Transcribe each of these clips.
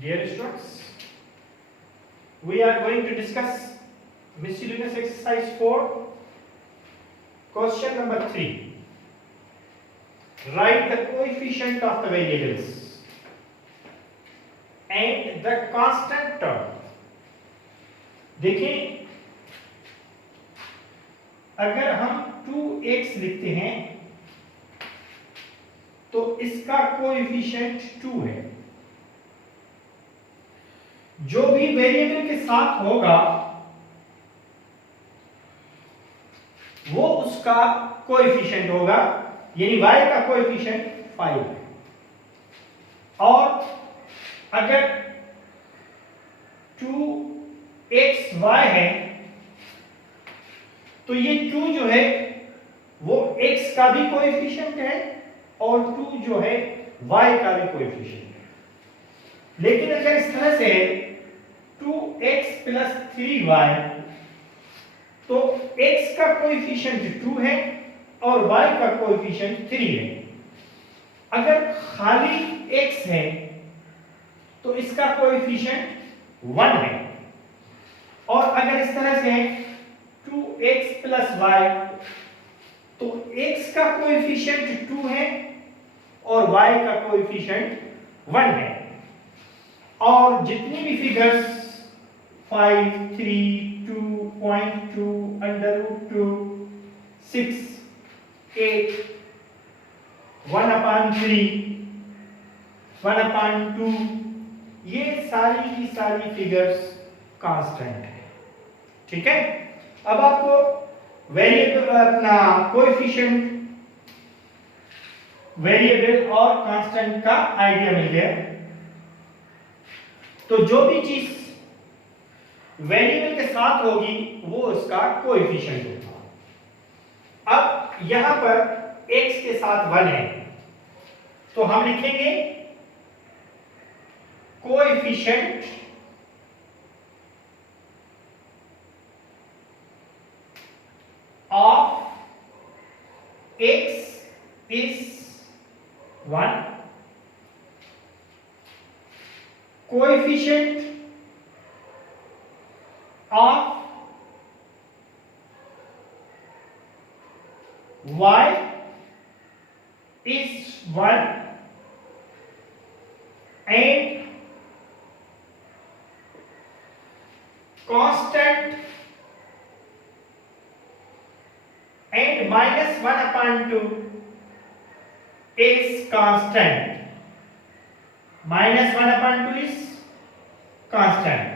Dear students, we are going to discuss miscellaneous exercise 4, question number 3. Write the coefficient of the variables and the constant term. देखें, अगर हम 2x लिखते हैं तो इसका कोएफिशिएंट 2 है। जो भी वेरिएबल के साथ होगा वो उसका कोएफिशिएंट होगा, यानी y का कोएफिशिएंट 5 है। और अगर 2xy है तो ये 2 जो है वो x का भी कोएफिशिएंट है और 2 जो है y का भी कोएफिशिएंट है। लेकिन अगर इस तरह से 2x प्लस 3y तो x का कोएफिशिएंट 2 है और y का कोएफिशिएंट 3 है। अगर खाली x है तो इसका कोएफिशिएंट 1 है। और अगर इस तरह से 2x प्लस y तो x का कोएफिशिएंट 2 है और y का कोएफिशिएंट 1 है। और जितनी भी फिगर्स 5, 3, 2.2, √2, 6, 8, 1/3, 1/2 ये सारी की सारी फिगर्स कांस्टेंट है। ठीक है, अब आपको वेरिएबल अपना कोएफिशिएंट वेरिएबल और कांस्टेंट का आइडिया मिल गया। तो जो भी चीज वेरिएबल के साथ होगी वो उसका कोएफिशिएंट होगा। अब यहां पर x के साथ 1 है तो हम लिखेंगे coefficient of x is 1, coefficient of y is 1 and constant and -1/2 is constant. -1/2 is constant.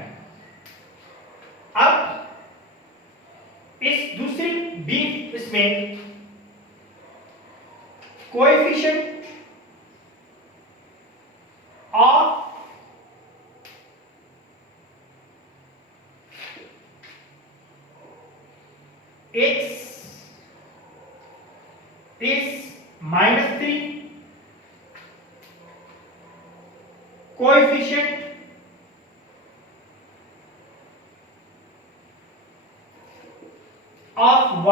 अब इस दूसरी b इसमें coefficient of x is -3, coefficient of y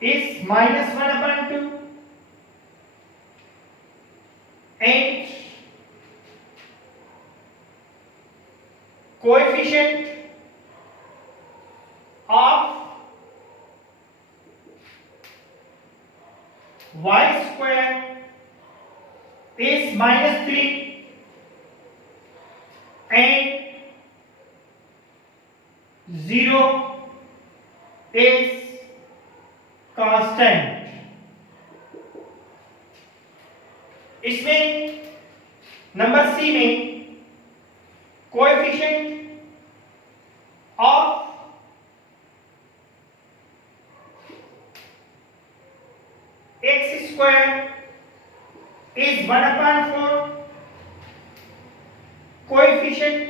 is -1/2 and coefficient of y square is -3 and 0 is constant. इसमें number C में coefficient of x square is 1/4, coefficient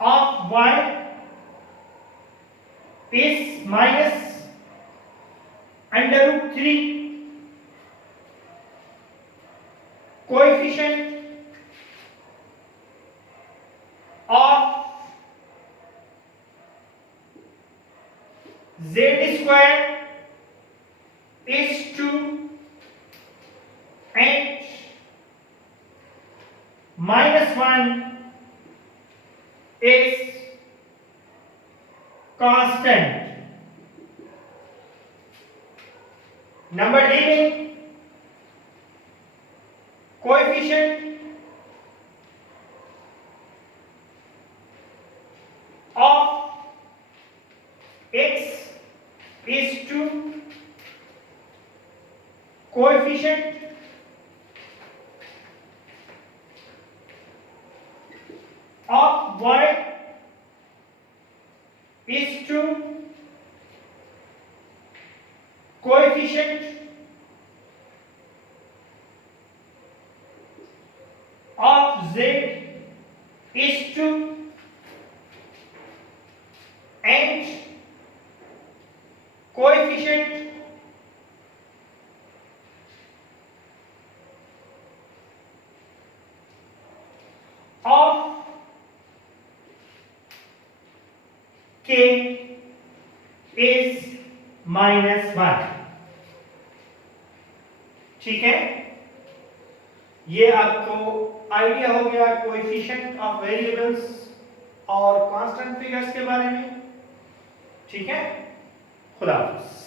of y is -√3, coefficient of z square is 1 is constant. Number D coefficient of x is to coefficient of y is to coefficient of z is to and coefficient of k is -1। ठीक है, ये आपको आइडिया हो गया coefficient of variables और constant figures के बारे में। ठीक है, खुदा हाफिज़।